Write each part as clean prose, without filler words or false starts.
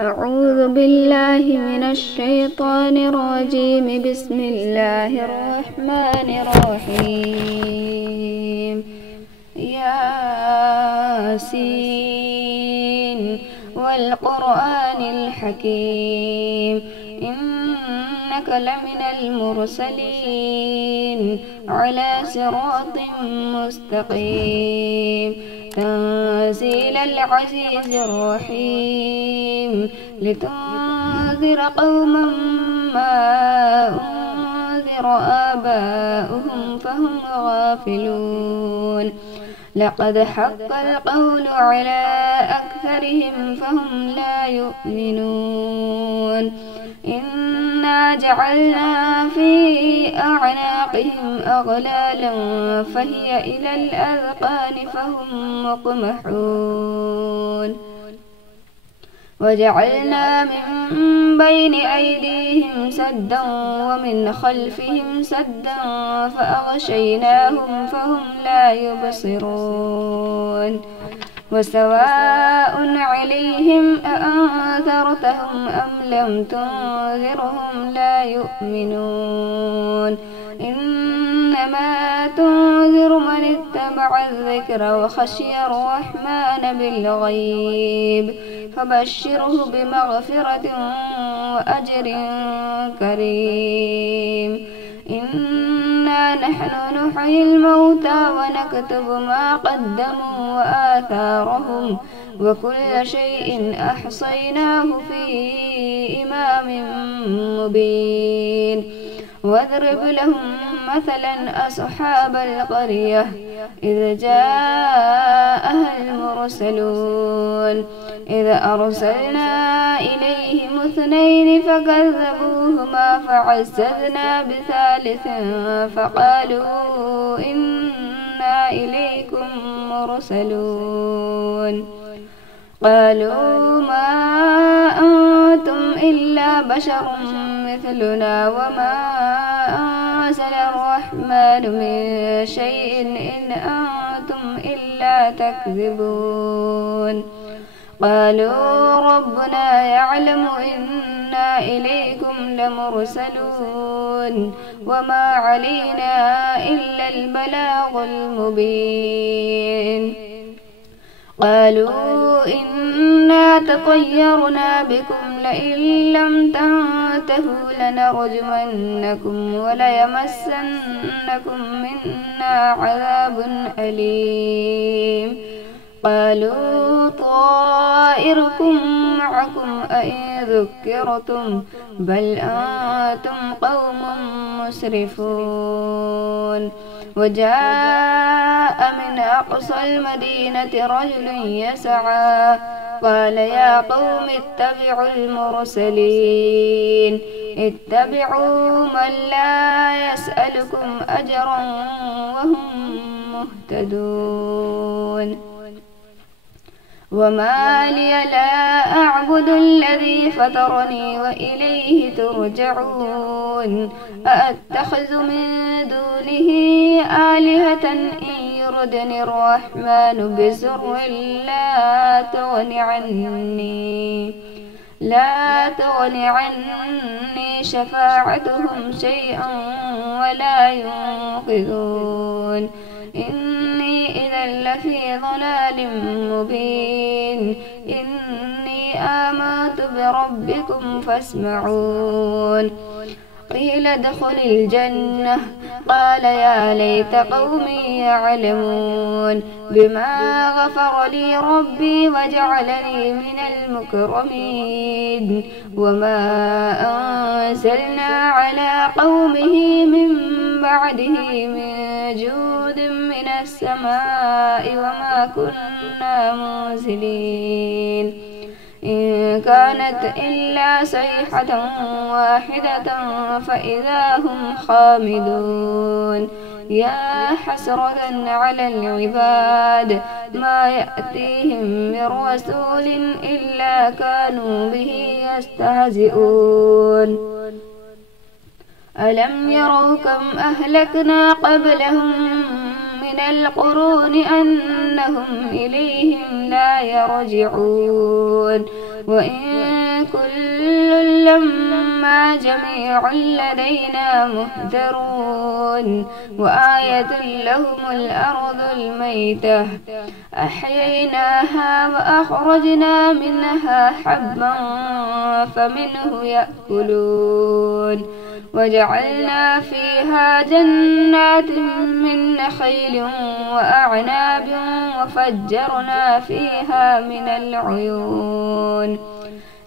أعوذ بالله من الشيطان الرجيم. بسم الله الرحمن الرحيم. ياسين والقرآن الحكيم إنك لمن المرسلين على صراط مستقيم تنزيل العزيز الرحيم لتنذر قوما ما أنذر آباؤهم فهم غافلون لقد حق القول على أكثرهم فهم لا يؤمنون إنا جعلنا في أعناقهم أغلالا فهي إلى الأذقان فهم مقمحون وجعلنا من بين أيديهم سدا ومن خلفهم سدا فأغشيناهم فهم لا يبصرون وسواء عليهم أأنذرتهم أم لم تنذرهم لا يؤمنون إنما تنذر من اتبع الذكر وخشي الرحمن بالغيب فبشره بمغفرة وأجر كريم إنا نحن نحيي الموتى ونكتب ما قدموا وآثارهم وكل شيء أحصيناه في إمام مبين واضرب لهم مثلا أصحاب القرية إذ جاءها المرسلون إذ أرسلنا إليهم اثنين فكذبوهما فعززنا بثالث فقالوا إنا إليكم مرسلون قالوا ما أنتم إلا بشر مثلنا وما أنزل الرحمن من شيء إن أنتم إلا تكذبون قالوا ربنا يعلم إنا إليكم لمرسلون وما علينا إلا البلاغ المبين قالوا إنا تطيرنا بكم لئن لم تنتهوا لنرجمنكم وليمسنكم منا عذاب أليم قالوا طائركم معكم أئن ذكرتم بل أنتم قوم مسرفون وجاء من أقصى المدينة رجل يسعى قال يا قوم اتبعوا المرسلين اتبعوا من لا يسألكم أجرا وهم مهتدون وما لي لا أعبد الذي فطرني وإليه ترجعون أأتخذ من دونه آلهة إن يردني الرحمن بضر لا تغن عني شفاعتهم شيئا ولا ينقذون إني إذا لفي ضلال مبين إني آمنت بربكم فاسمعون قيل ادخل الجنة قال يا ليت قومي يعلمون بما غفر لي ربي وجعلني من المكرمين وما أنزلنا على قومه من بعده من جود من السماء وما كنا منزلين إن كانت إلا صيحة واحدة فإذا هم خامدون يا حسرة على العباد ما يأتيهم من رسول إلا كانوا به يستهزئون ألم يروا كم أهلكنا قبلهم من القرون أنهم إليهم لا يرجعون وإن كل لما جميع لدينا محضرون وآية لهم الأرض الميتة أحييناها وأخرجنا منها حبا فمنه يأكلون وجعلنا فيها جنات من نخيل وأعناب وفجرنا فيها من العيون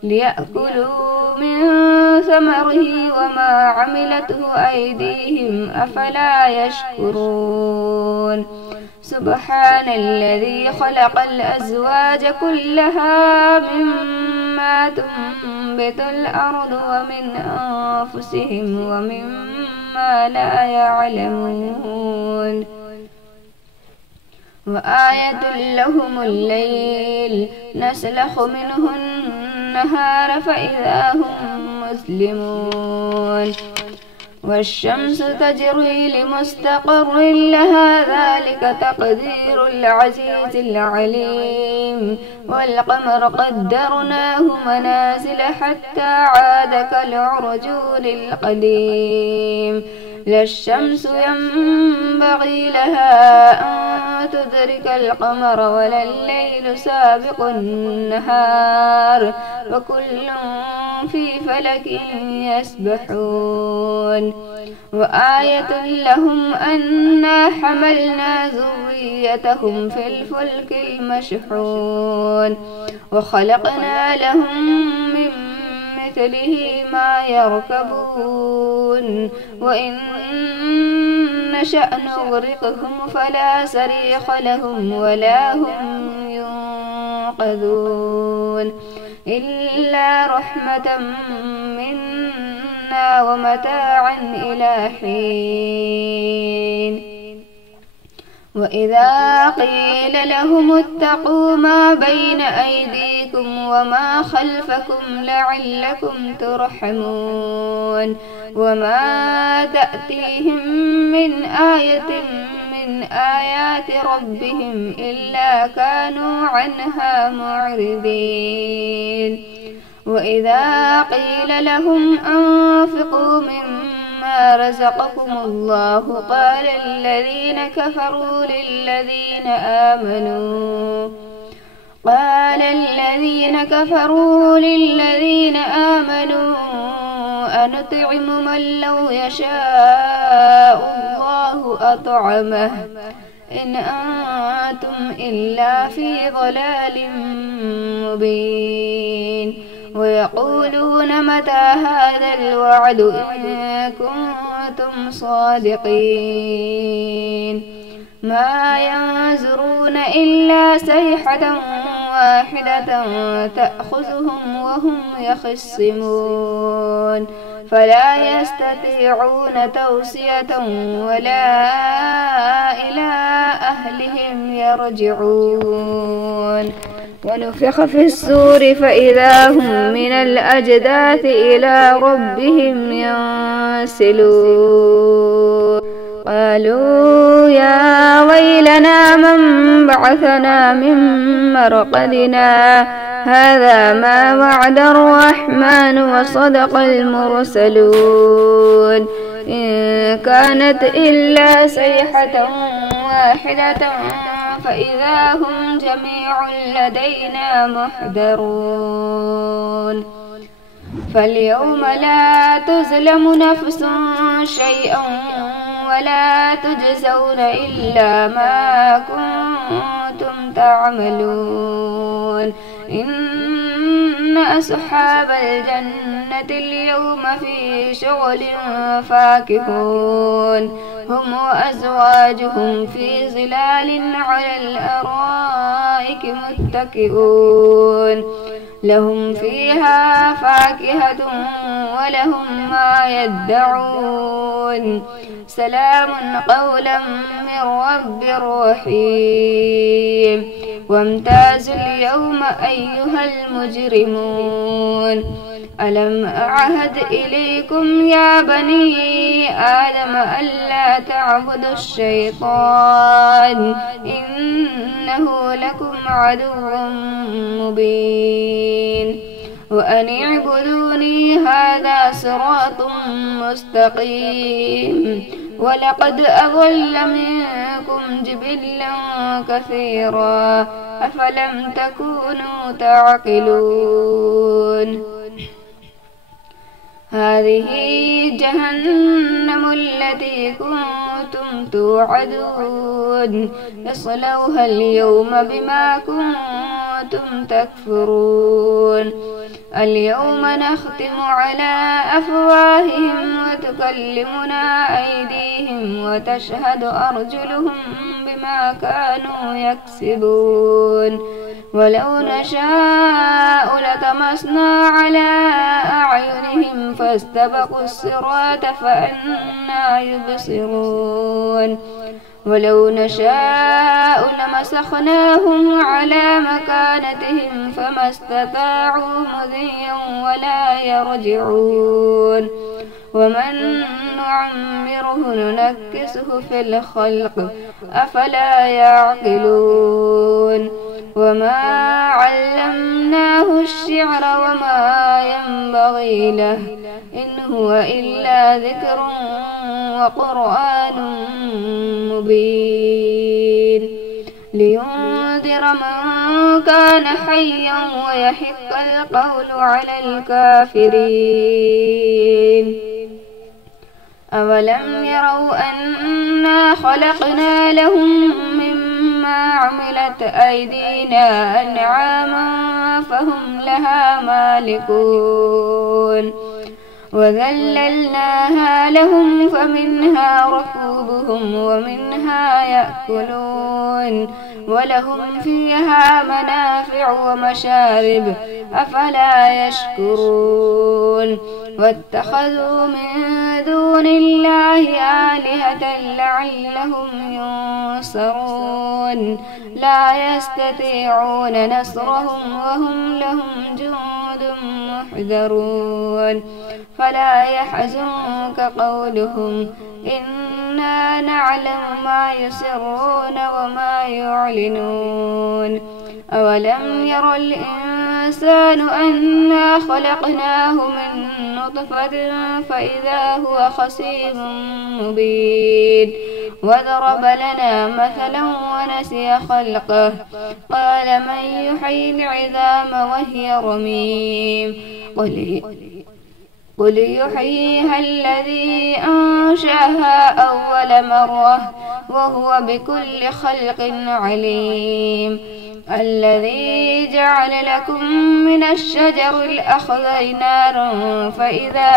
ليأكلوا من ثمره وما عملته أيديهم أفلا يشكرون سبحان الذي خلق الأزواج كلها مما تنبت الأرض ومن أنفسهم ومما لا يعلمون وآية لهم الليل نسلخ منه النهار فإذا هم مسلمون والشمس تجري لمستقر لها ذلك تقدير العزيز العليم والقمر قدرناه منازل حتى عاد كالعرجون القديم لا الشمس ينبغي لها أن تدرك القمر ولا الليل سابق النهار وكل في فلك يسبحون وآية لهم أنا حملنا ذريتهم في الفلك المشحون وخلقنا لهم من مثله ما يركبون وإن نشأ نغرقهم فلا صريخ لهم ولا هم ينقذون إلا رحمة منا ومتاعا إلى حين وإذا قيل لهم اتقوا ما بين أيديكم وما خلفكم لعلكم ترحمون وما تأتيهم من آية من آيات ربهم إلا كانوا عنها معرضين وإذا قيل لهم أنفقوا مما رزقكم الله قال الذين كفروا للذين آمنوا أنطعم من لو يشاء الله أطعمه إن أنتم إلا في ضلال مبين ويقولون متى هذا الوعد إن كنتم صادقين ما ينظرون إلا صيحة واحدة تأخذهم وهم يخصمون فلا يستطيعون توصية ولا إلى أهلهم يرجعون ونفخ في الصور فإذا هم من الأجداث إلى ربهم ينسلون قالوا يا ويلنا من بعثنا من مرقدنا هذا ما وعد الرحمن وصدق المرسلون إن كانت إلا صيحة واحدة فإذا هم جميع لدينا محضرون فاليوم لا تظلم نفس شيئا ولا تجزون إلا ما كنتم تعملون إن أصحاب الجنة اليوم في شغل فاكهون هم وأزواجهم في ظلال على الأرائك متكئون لهم فيها فاكهة ولهم ما يدعون سلام قولا من رب رحيم وامتازوا اليوم أيها المجرمون ألم أعهد إليكم يا بني آدم ألا تعبدوا الشيطان إنه لكم عدو مبين وأن اعبدوني هذا صراط مستقيم. ولقد أضل منكم جبلا كثيرا أفلم تكونوا تعقلون. هذه جهنم التي كنتم توعدون اصلوها اليوم بما كنتم تكفرون. اليوم نختم على أفواههم وتكلمنا أيديهم وتشهد أرجلهم بما كانوا يكسبون. ولو نشاء لطمسنا على أعينهم فاستبقوا الصراط فأنى يبصرون. ولو نشاء لمسخناهم على مكانتهم فما استطاعوا مضيا ولا يرجعون. ومن نعمره ننكسه في الخلق أفلا يعقلون. وما علمناه الشعر وما ينبغي له إن هو إلا ذكر وقرآن مبين لينذر من كان حيا ويحق القول على الكافرين. أولم يروا أنا خلقنا لهم مما عملت أيدينا أنعاما فهم لها مالكون. وذللناها لهم فمنها ركوبهم ومنها يأكلون ولهم فيها منافع ومشارب أفلا يشكرون. واتخذوا من دون الله آلهة لعلهم ينصرون لا يستطيعون نصرهم وهم لهم جند محذرون. فلا يحزنك قولهم إنا نعلم ما يسرون وما يعلنون. أولم ير الإنسان أنا خلقناه من نطفة فإذا هو خصيم مبين. وضرب لنا مثلا ونسي خلقه قال من يحيي العظام وهي رميم قل يحييها الذي أنشأها أول مرة وهو بكل خلق عليم. الذي جعل لكم من الشجر الأخضر نارا فإذا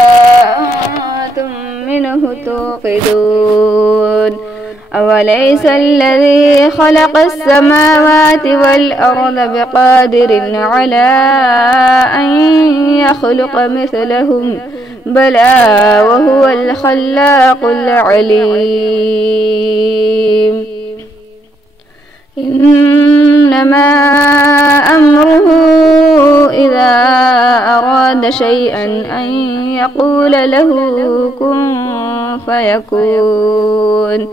أنتم منه توقدون. أوليس الذي خلق السماوات والأرض بقادر على أن يخلق مثلهم بلى وهو الخلاق العليم. إنما أمره إذا أراد شيئا أن يقول له كن فيكون.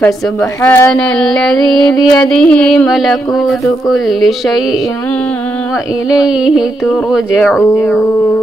فسبحان الذي بيده ملكوت كل شيء وإليه ترجعون.